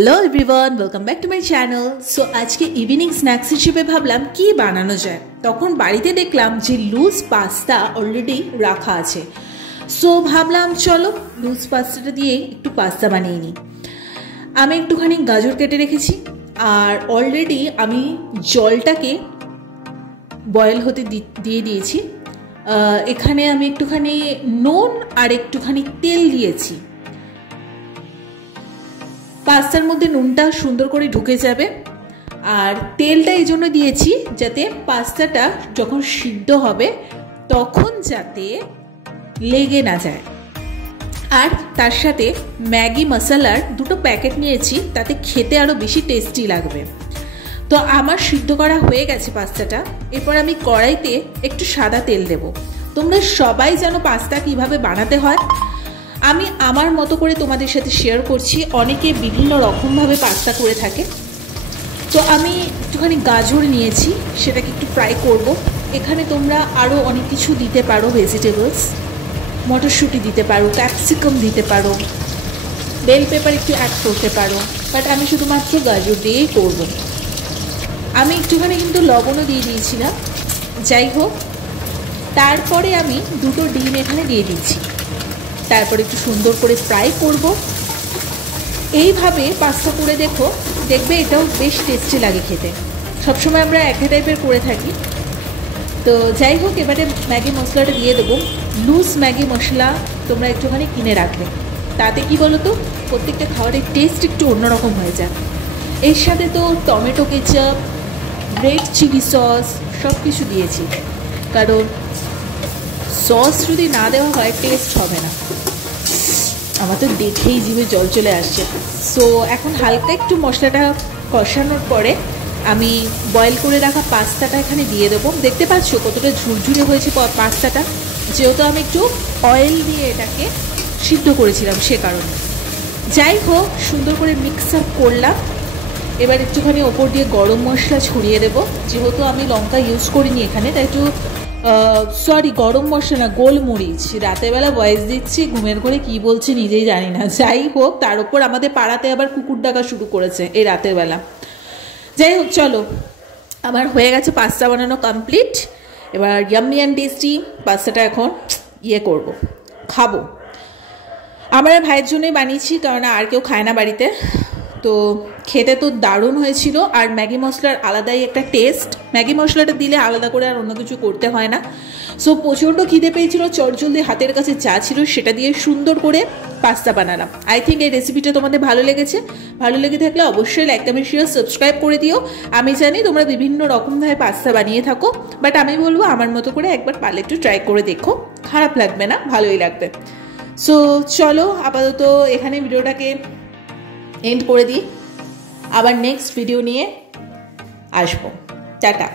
Hello everyone welcome back to my channel. So आज के evening snacks हिसेबे भाबलाम कि बानानो जाए, तखन बाड़ीते देखलाम जे लूज पास्ता अलरेडी रखा आछे। सो भाबलाम चलो लूज पास्ताटा दिए एकटू पास्ता बानिये निई। आमी एकटूखानी गाजर केटे रेखेछि और अलरेडी आमी जलटाके बयल होते दिए दिएछि। एखाने आमी एकटूखानी नुन और एकटूखानी तेल दिएछि। पास्तार मध्य नुनटा सुंदर करे ढुके जाबे और तेलटा এই জন্য দিয়েছি যাতে পাস্তাটা যখন সিদ্ধ হবে তখন যাতে লেগে না যায়। আর তার সাথে ম্যাগি মশলার দুটো প্যাকেট নিয়েছি, তাতে খেতে আরো বেশি টেস্টি লাগবে। তো আমার সিদ্ধ করা হয়ে গেছে পাস্তাটা। এরপর আমি কড়াইতে একটু সাদা তেল দেব। তোমরা সবাই জানো পাস্তা কিভাবে বানাতে হয়। আমি আমার মতো করে তোমাদের সাথে শেয়ার করছি। অনেকে বিভিন্ন রকম ভাবে পাস্তা করে থাকে। তো আমি একটুখানি গাজর নিয়েছি, সেটাকে একটু ফ্রাই করব। এখানে তোমরা আরো অনেক কিছু দিতে পারো, ভেজিটেবলস, মটরশুঁটি দিতে পারো, ক্যাপসিকাম দিতে পারো, বেল পেপার একটু অ্যাড করতে পারো, বাট আমি শুধুমাত্র গাজর দিয়েই করব। আমি একটুখানি কিন্তু লবণও দিয়ে দিয়েছিলাম। যাই হোক, তারপরে আমি দুটো ডিম এখানে দিয়ে দিচ্ছি। তারপর একটু সুন্দর করে ফ্রাই করব। এইভাবে পাস্তা করে দেখবে এটাও বেশ টেস্টি লাগে খেতে। সবসময় আমরা একই টাইপের করে থাকি। তো যাই হোক, এবারে ম্যাগি মশলাটা দিয়ে দেবো। লুজ ম্যাগি মশলা তোমরা একটুখানি কিনে রাখবে। তাতে কি বলো তো, প্রত্যেকটা খাবারের টেস্ট একটু অন্যরকম হয়ে যায়। এর সাথে তো tomato ketchup, red chilli sauce সব কিছু দিয়েছি, কারণ সস যদি না দেওয়া হয় টেস্ট হবে না। আমার তো দেখেই জিভে জল চলে আসছে। সো এখন হালকা একটু মশলাটা কষানোর পরে আমি বয়েল করে রাখা পাস্তাটা এখানে দিয়ে দেবো। দেখতে পাচ্ছ কতটা ঝুরঝুরে হয়েছে পাস্তাটা, যেহেতু আমি একটু অয়েল দিয়ে এটাকে সিদ্ধ করেছিলাম সে কারণে। যাই হোক, সুন্দর করে মিক্স আপ করলাম। এবার একটুখানি ওপর দিয়ে গরম মশলা ছড়িয়ে দেবো। যেহেতু আমি লঙ্কা ইউজ করিনি এখানে, তাই একটু সরি গরম মশলা না, গোলমরিচ। রাতেরবেলা ভয়েস দিচ্ছি, ঘুমের ঘরে কি বলছে নিজেই জানি না। যাই হোক, তার উপর আমাদের পাড়াতে আবার কুকুর ডাকা শুরু করেছে এই রাতের বেলা। যাই হোক, চলো আমার হয়ে গেছে পাস্তা বানানো কমপ্লিট। এবার ইয়াম্মি অ্যান্ড টেস্টি পাস্তাটা এখন করব, খাবো। আমার ভাইয়ের জন্যই বানিয়েছি, কারণ আর কেউ খায় না বাড়িতে। তো খেতে তো দারুণ হয়েছিল। আর ম্যাগি মশলার আলাদাই একটা টেস্ট। ম্যাগি মশলাটা দিলে আলাদা করে আর অন্য কিছু করতে হয় না। সো প্রচণ্ড খিদে পেয়েছিল, চটজলদি হাতের কাছে যা ছিল সেটা দিয়ে সুন্দর করে পাস্তা বানালাম। আই থিঙ্ক এই রেসিপিটা তোমাদের ভালো লেগেছে। ভালো লেগে থাকলে অবশ্যই লাইক কমেন্ট শেয়ার সাবস্ক্রাইব করে দিও। আমি জানি তোমরা বিভিন্ন রকমভাবে পাস্তা বানিয়ে থাকো, বাট আমি বলবো আমার মতো করে একবার পারলে একটু ট্রাই করে দেখো। খারাপ লাগবে না, ভালোই লাগবে। সো চলো আপাতত এখানে ভিডিওটাকে এন্ড করে দিই। আবার নেক্সট ভিডিও নিয়ে আসবো। টাটা।